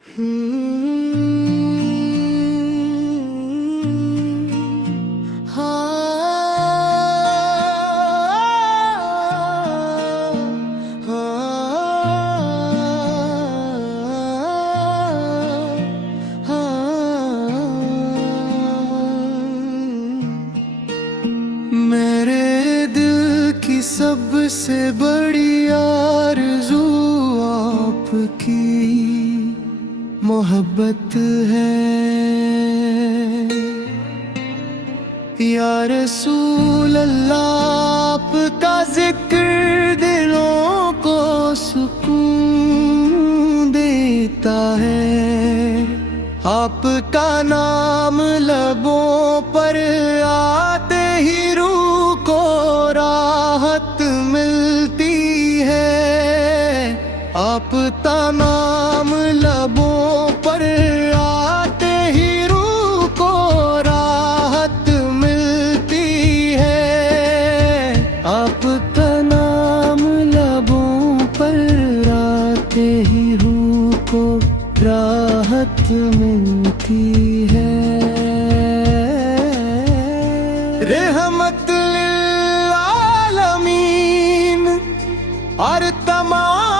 मेरे दिल की सबसे बड़ी आरज़ू आपकी मोहब्बत है या रसूल अल्लाह। आपका जिक्र दिलों को सुकून देता है, आपका नाम लबों पर आते ही रूह को राहत मिलती है। आपका नाम लबों पर आते ही रूह को राहत मिलती है। आपका नाम लबों पर आते ही रूह को राहत मिलती है। रहमत लिल आलमीन और तमाम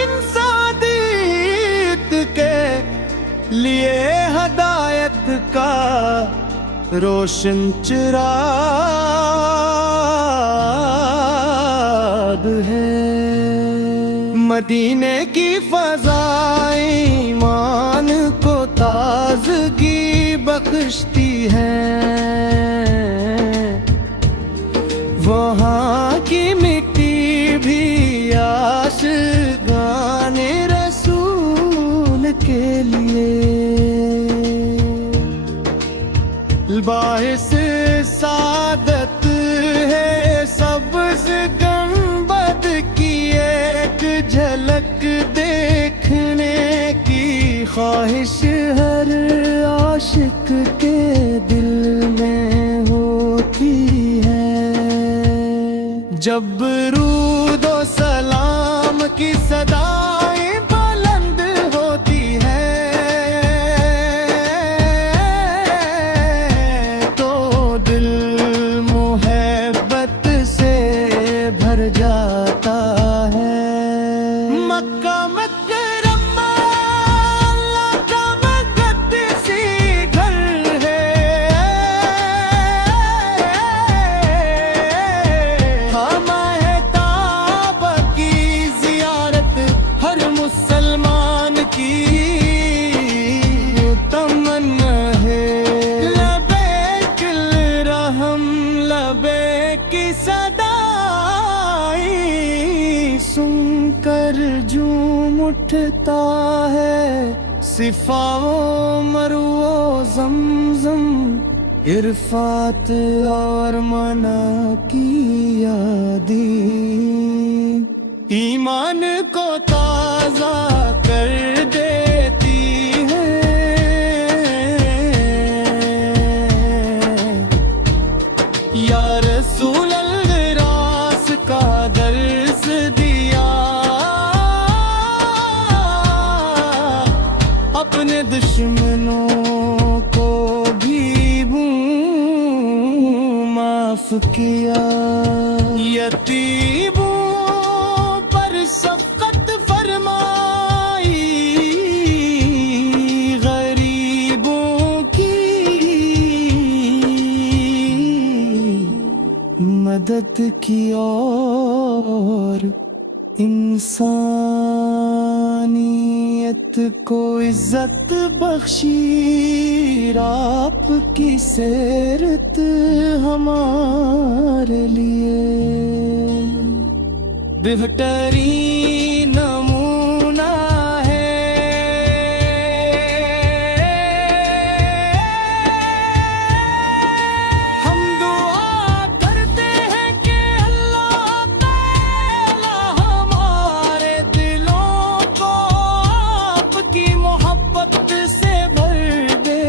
इंसानियत के लिए हदायत का रोशन चिराग है। मदीने की फ़ज़ाएं ईमान को ताज़गी बख्शती हैं। वहाँ की मिट्टी भी आशिक़ाने रसूल के लिए बाइस सादत है। सब्ज़ गंबद की एक झलक देखने की ख्वाहिश हर आशिक के दिल में होती है। जब रूदो सलाम की सदाएं बुलंद होती है तो दिल मोहब्बत से भर जाता है। मक्का मुकर्रमा अल्लाह का मुक़द्दसी घर है। हमारे ताबा की ज़ियारत हर मुसलमान की तमन्ना है। लबैक रहम लबैक की सदाएं सुनकर झूम उठता है। सिफ़ाओं मरुओ ज़मज़म इरफात और मना की यादी ईमान को ताज़ा कर देती है। या रसूल अल्लाह का दर्स दिया अपने दुश्मनों को भी माफ किया। यतीमों पर शफ़क़त फरमाई, गरीबों की मदद की और इंसानियत को इज्जत बख्शी। आपकी सीरत हमारे लिए बेहतरीन नमूना है। हम दुआ करते हैं कि अल्लाह ताला हमारे दिलों को आपकी मोहब्बत से भर दे।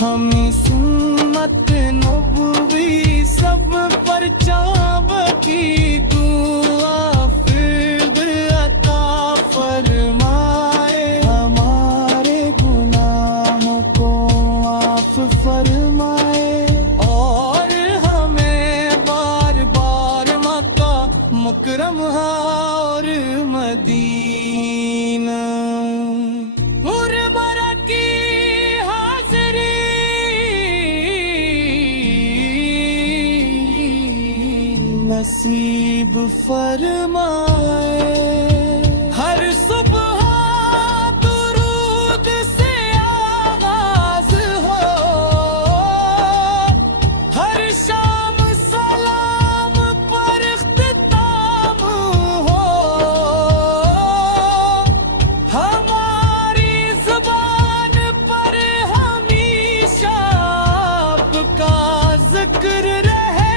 हम सुन्नत नबवी सब पर चाव की दुआ फिर मदीना। गुरबरा की हाज़री नसीब फरमाए। हर सुबह दुरूद से आगाज़ हो, हर शाम सलाम पर इख्तिताम हो। हमारी ज़ुबान पर हमेशा आपका ज़िक्र रहे।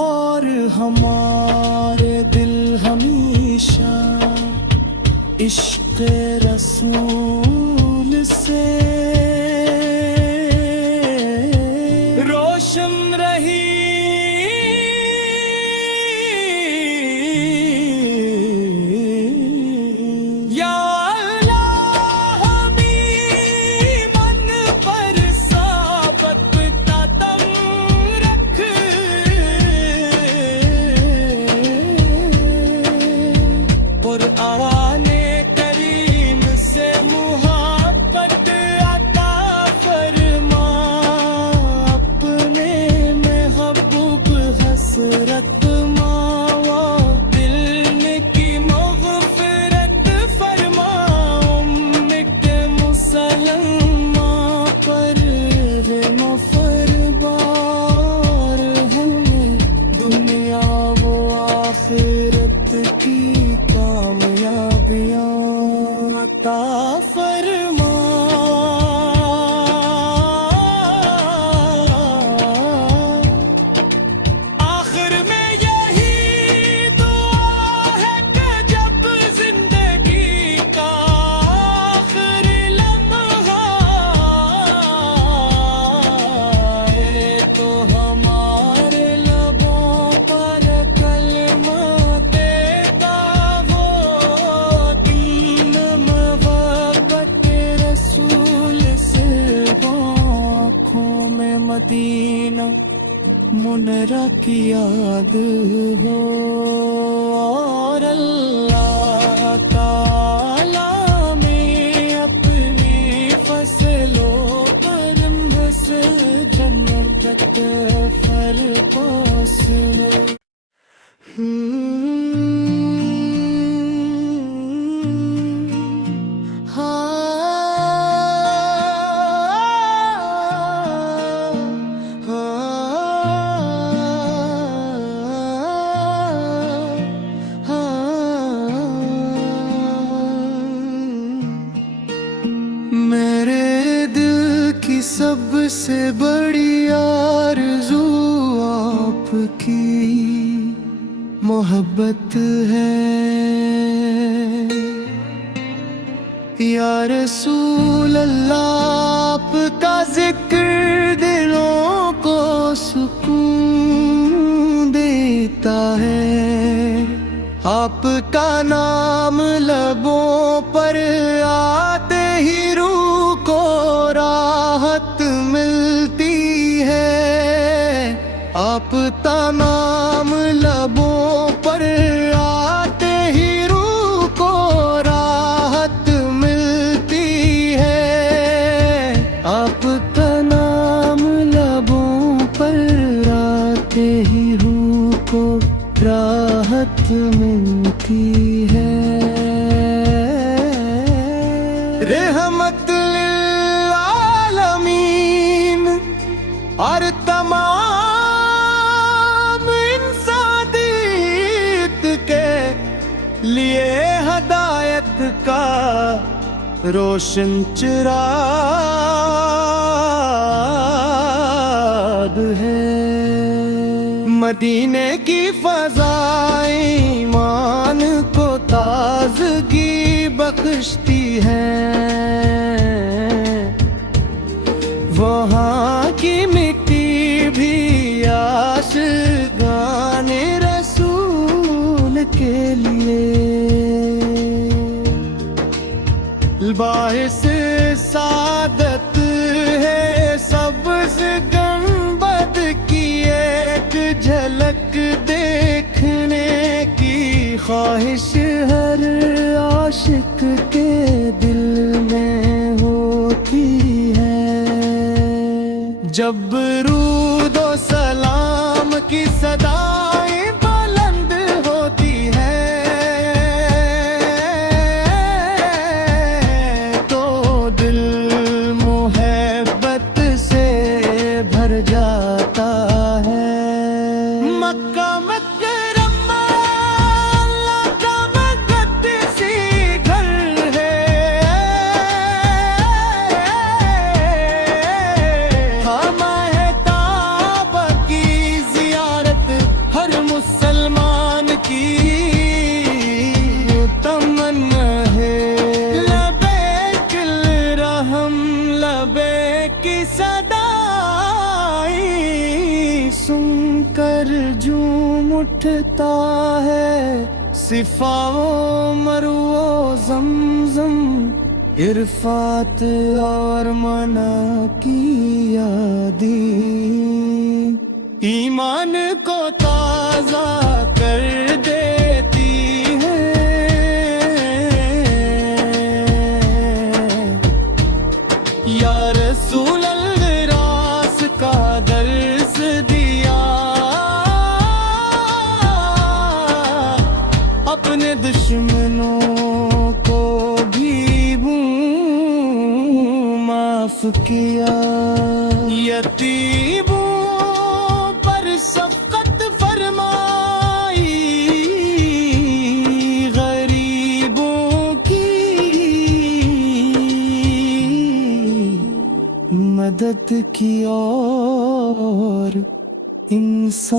और हमारे दिल हमेशा इश्क़ रसूल से रोशन रही। या अल्लाह हमीं मन पर साबत कदम रख। कुराने करीम से मुहब्बत अता फरमा। अपने महबूब हसरत मावा दिल की मग़फ़िरत फरमा। उम्मत मुसलमा पर रहमफ़रमार हमें दुनिया व आखिरत की कामयाबियाँ अता फरमा। आखिर में यही दुआ है कि जब जिंदगी का आखिरी लम्हा आए तो हमारे लबों पर कलमा देता वो दिन। मोहब्बत रसूल से आँखों में मदीना मुनरा की याद हो। और अल्लाह ताला में अपनी फसलों पर बस जन्नत फर पास लो। मेरे दिल की सबसे बड़ी आरज़ू आपकी मोहब्बत है। या रसूल अल्लाह आपका जिक्र दिलों को सुकून देता है। आपका नाम लबों पर आते ही रूह को राहत मिलती है। आपका नाम लबों पर आते ही रूह को राहत मिलती है। आपका नाम लबों पर आते ही रूह को राहत मिलती है। रहमत लिल आलमीन और तमाम इंसानियत के लिए हदायत का रोशन चिराग है। मदीने की फ़ज़ाएं ईमान को ताज़गी बख्शती हैं। वहाँ की मिट्टी भी आशिक़ाने रसूल के लिए बाइस सादत है। सब्ज़ गंबद की एक झलक तक देखने की ख्वाहिश हर आशिक के दिल में होती है। जब रूदो सलाम की सदाएं बुलंद होती है तो दिल मोहब्बत से भर जाता है। मक्का मुकर्रमा अल्लाह का मुक़द्दसी घर है। हम है काबा की ज़ियारत हर मुसलमान की तमन्ना है। लबैक रहम लबैक की सदाई सुनकर झूम उठता है सिफाओ मरुओ ज़मज़म। इरफात और मना की यादी ईमान को ताज़ा कर देती है। या रसूल अल्लाह का दर्स दिया अपने दुश्मनों को भी माफ किया। यतीमों पर शफ़क़त फरमाई गरीबों की मदद की और इंसानियत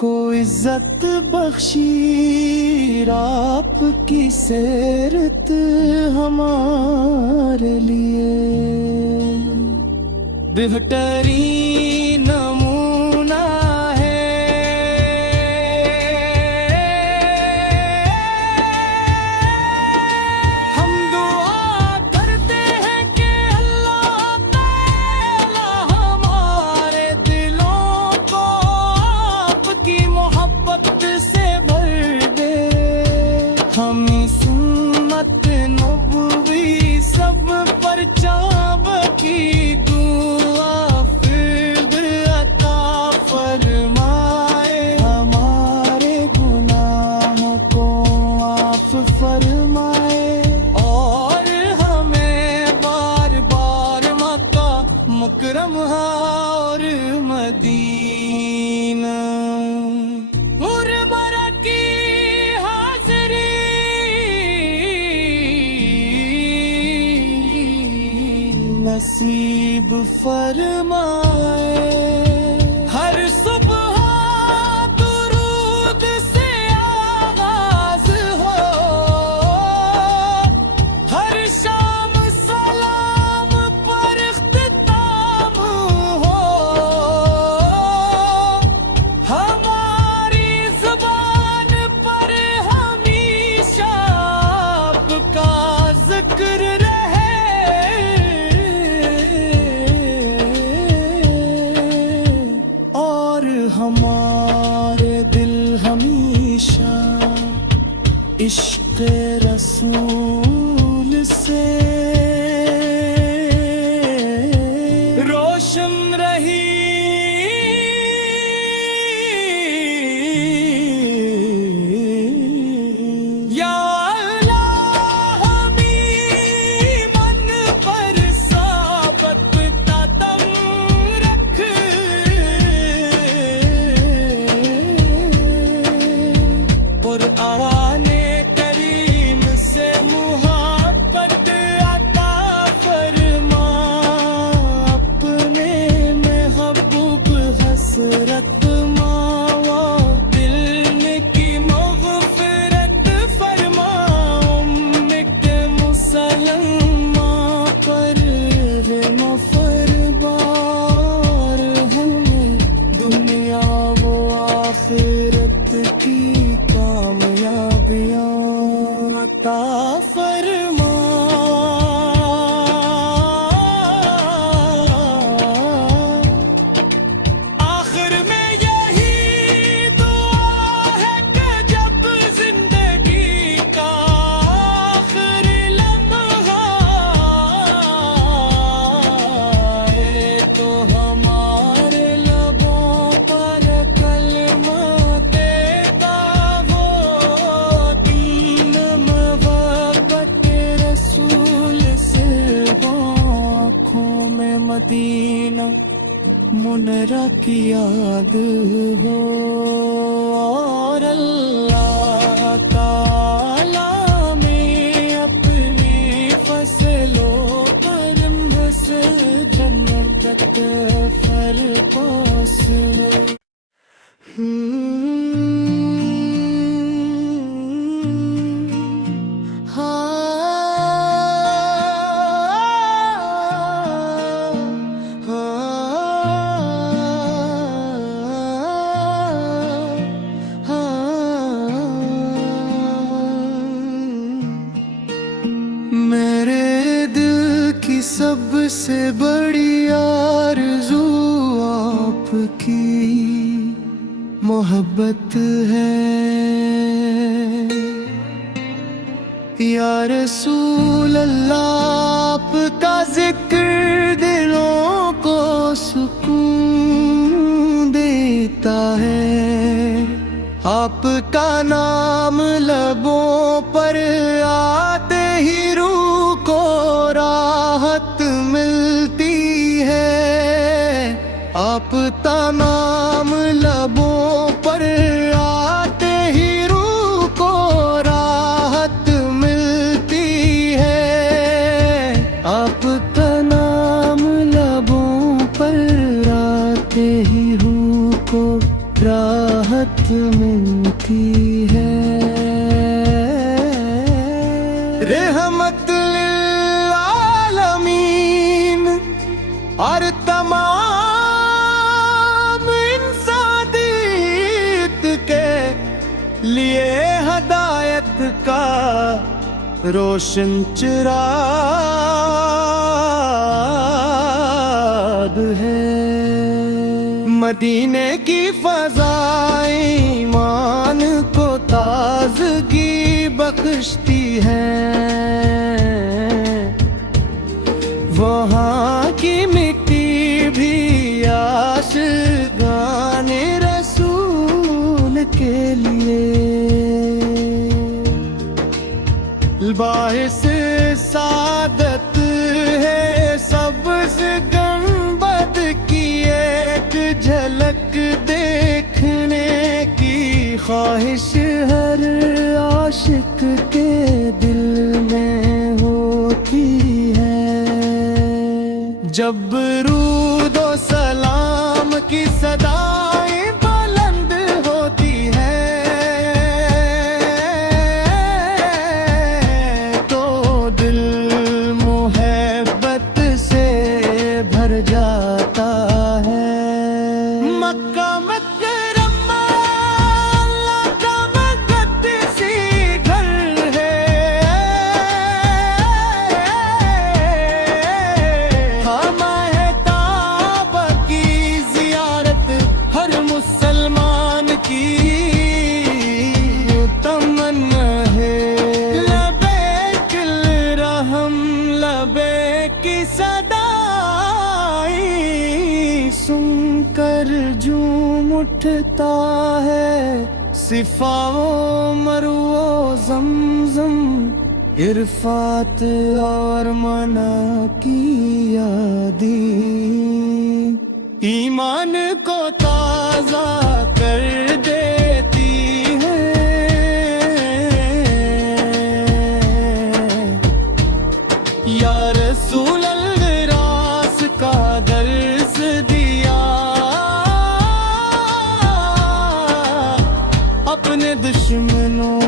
को इज्जत बख्शी। आपकी सीरत हमारे लिए बेहतरीन नमूना है। हम दुआ करते हैं कि अल्लाह ताला हमारे दिलों को आपकी मोहब्बत से भर दे। हम सुन्नत नबवी सब पर चाव की दुआ फिर अता फरमाए। हमारे गुनाहों को माफ फरमाए और हमें बार बार मक्का मुकर्रमा और मदीना मुरमरा की हाज़री नसीब फरमाए। हर सुबह दुरूद से आगाज़ हो हर शाम सलाम पर इख्तिताम हो। हमारी ज़ुबान पर हमेशा आपका ज़िक्र रहे और हमारे दिल हमेशा इश्क़ रसूल से रोशन रही। या अल्लाह हमीं मन पर साबत कदम रख। कुराने करीम से मुहब्बत अता फरमा। अपने महबूब हसरत मावा दिल की मग़फ़िरत फरमा। उम्मत मुसलमा पर रहम फरमार हमें दुनिया वो आखिरत की कामयाबियाँ अता फरमा। मेरा की याद हो। और अल्लाह ताला में अपनी फसलों पर बस जन्नत फरपास मेरे दिल की सबसे बड़ी आरज़ू आपकी मोहब्बत है। या रसूल अल्लाह आपका जिक्र दिलों को सुकून देता है। आपका नाम लबों पर आते ही रूह को राहत मिलती है। आपका नाम लबों पर आते ही रूह को राहत मिलती है। आपका नाम लबों पर आते ही रूह को राहत मिलती है। रहमत लिल आलमीन और तमाम इंसानियत के लिए हदायत का रोशन चिराग है। मदीने की फ़ज़ाएं ईमान को ताज़गी बख्शती हैं। वहाँ की मिट्टी भी आशिक़ाने रसूल के लिए बाइस सादत है। सबसे गंबद की एक झलक देखने की ख्वाहिश हर आशिक के दिल में होती है। जब रूदो सलाम की सदाएं बुलंद होती है तो दिल मोहब्बत से भर जाता है। मक्का मुकर्रमा अल्लाह का मुक़द्दसी घर है। हम ताबा की ज़ियारत हर मुसलमान की तमन्ना है। लबैक रहम लबैक की सदाएं सुनकर झूम उठता है। सिफाओ मरुओ ज़मज़म इरफात और मना की यादी ईमान को ताज़ा कर देती है। या रसूल अल्लाह का दर्स दिया अपने दुश्मनों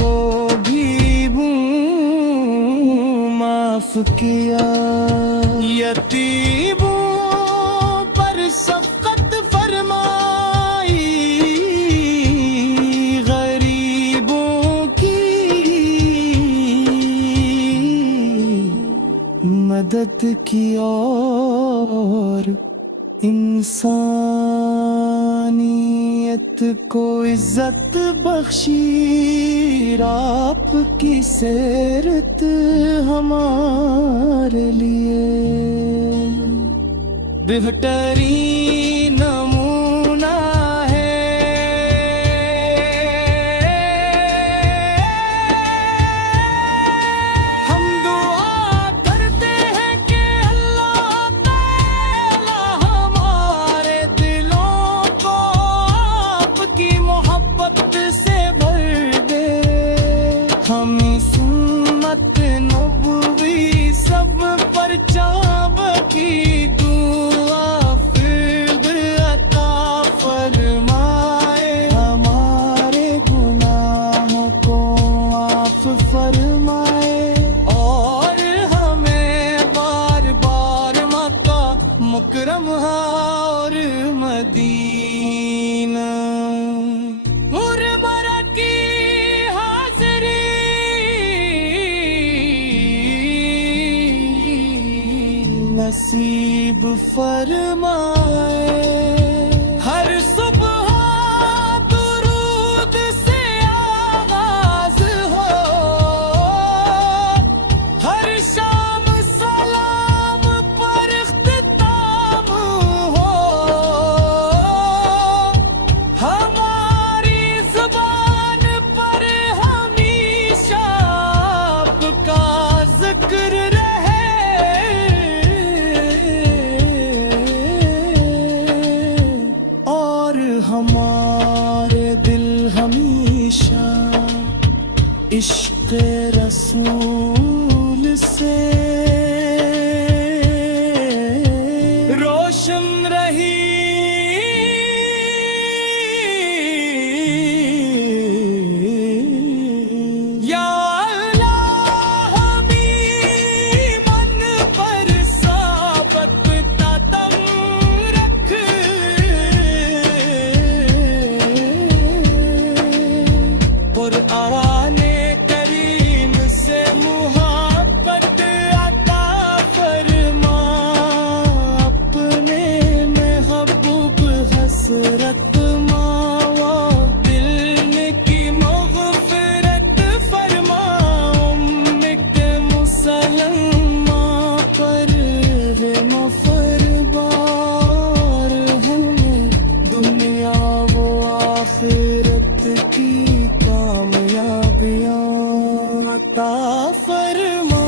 को भी माफ किया। यतीमों पर शफ़क़त फरमाई गरीबों की मदद की और इंसानियत को इज्जत बख्शी। आपकी सीरत हमारे लिए बेहतरीन नमूना है। हम दुआ करते हैं कि अल्लाह ताला हमारे मदीना। मुरमरा की हाज़री नसीब फरमाए। हर सुबह दुरूद से आगाज़ हो, हर शाम सलाम पर इख्तिताम हो। हमारी ज़ुबान पर हमेशा आपका ज़िक्र रहे। और हमारे दिल हमेशा इश्क़ रसूल से रोशन रही। या अल्लाह हमीं मन पर साबत कदम रख। कुराने करीम से मुहब्बत अता फरमा। अपने महबूब हसरत मावा दिल की मग़फ़िरत फरमा। उम्मे के मुसलमा पर मफरबार हमें दुनिया वो आखिरत की कामयाबियाँ अता फरमा।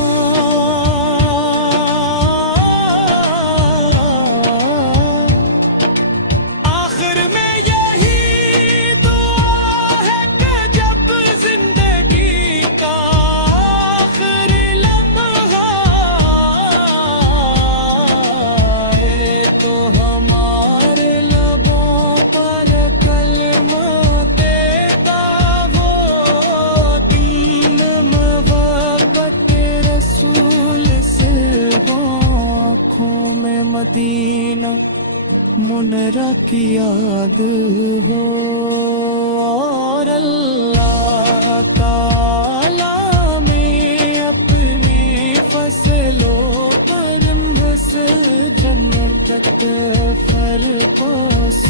आखिर में यही दुआ है कि जब जिंदगी का आखिरी लम्हा आए तो हमारे लबों पर कलमा देता वो दिन। मोहब्बत रसूल से आँखों में मदीना मुनरा की याद हो। और अल्लाह ताला में अपनी फसलों पर बस जन्नत फरपास।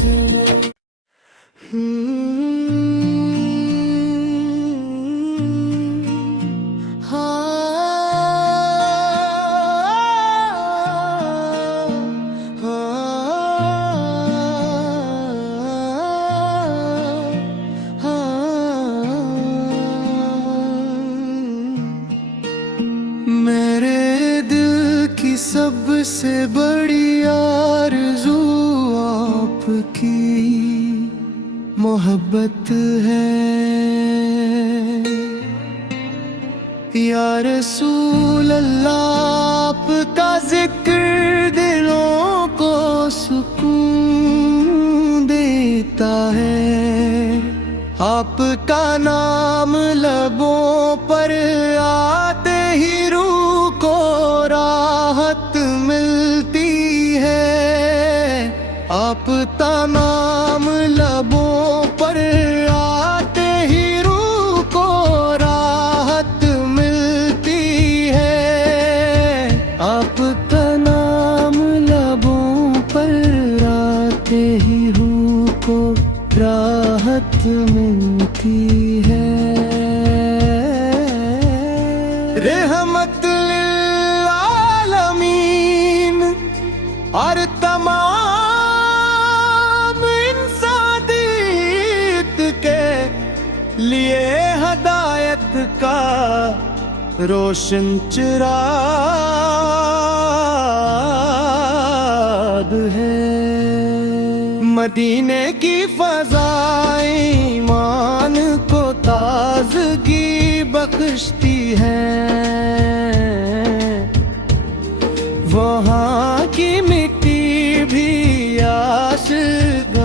मेरे दिल की सबसे बड़ी आरज़ू आपकी मोहब्बत है। या रसूल अल्लाह आपका जिक्र दिलों को सुकून देता है। आपका नाम लबों पर आते ही रूह को राहत मिलती है। आपका नाम लबों पर आते ही रूह को राहत मिलती है। आपका नाम लबों पर आते ही रूह को राहत मिलती है। रहमत लिल आलमीन और तमाम इंसानियत के लिए हदायत का रोशन चिराग है। मदीने की फ़ज़ाएं ईमान को ताज़गी बख्शती हैं। वहाँ की मिट्टी भी आशिक़ाने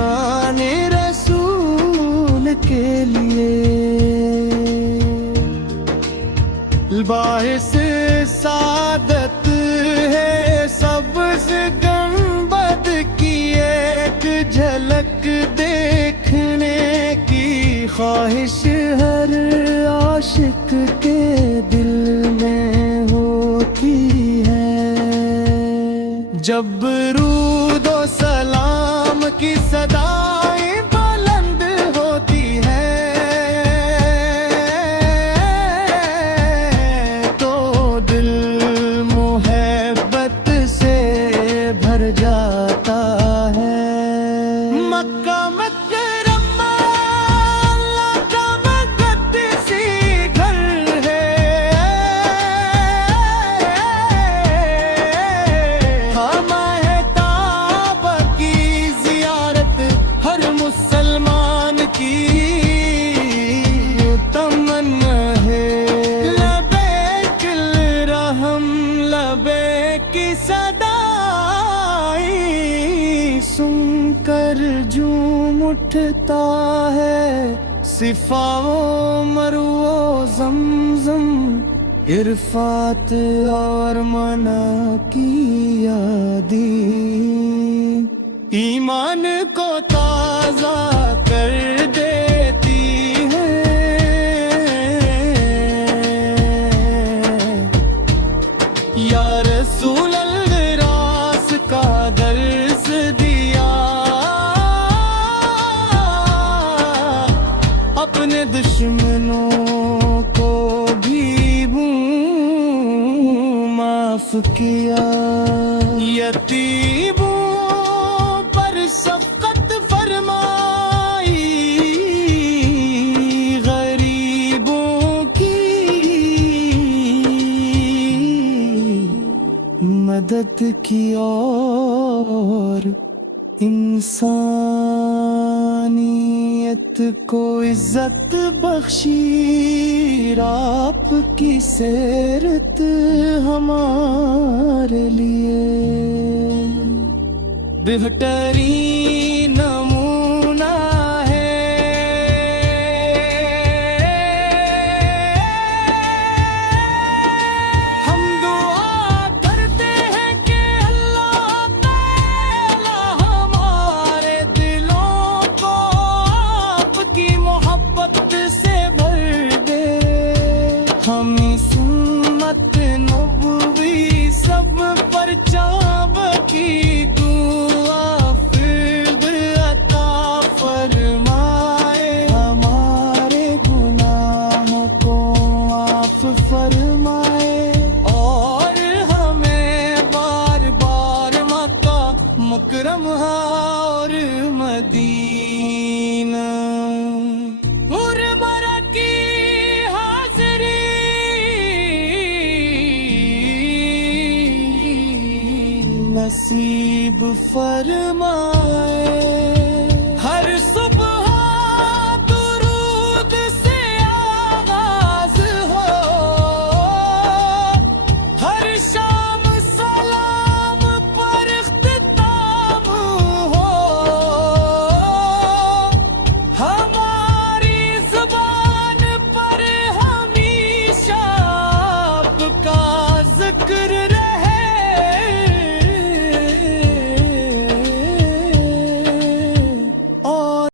रसूल के लिए बाइस सादत है। सब्ज़ गंबद की एक झलक तक देखने की ख्वाहिश हर आशिक के दिल में होती है। जब रूदो सलाम की सदाएं बुलंद होती है तो दिल मोहब्बत से भर जाता है। मक्का मुकर्रमा अल्लाह का मुक़द्दसी घर है। हम है काबा की ज़ियारत हर मुसलमान की तमन्ना है। लबैक रहम लबैक की सदाई सुनकर झूम उठता है सिफाओ मरुओ ज़मज़म। इरफात और मना की यादी ईमान को ताज़ा कर देती है। या रसूल अल्लाह का दर्स दिया अपने दुश्मनों को भी माफ किया। यतीमों पर शफ़क़त फरमाई गरीबों की मदद की और इंसानियत को इज्जत बख्शी। आपकी सीरत हमारे लिए बेहतरीन नमूना है। हम दुआ करते हैं कि अल्लाह ताला हमारे दिलों को आपकी मोहब्बत से भर दे। हम सुन्नत नबवी सब पर चाव की दुआ फिर अता फरमाए। हमारे गुनाहों को माफ फरमाए और हमें बार बार मक्का मुकर्रमा और मदीना मुनव्वरा की हाज़िरी नसीब फरमा।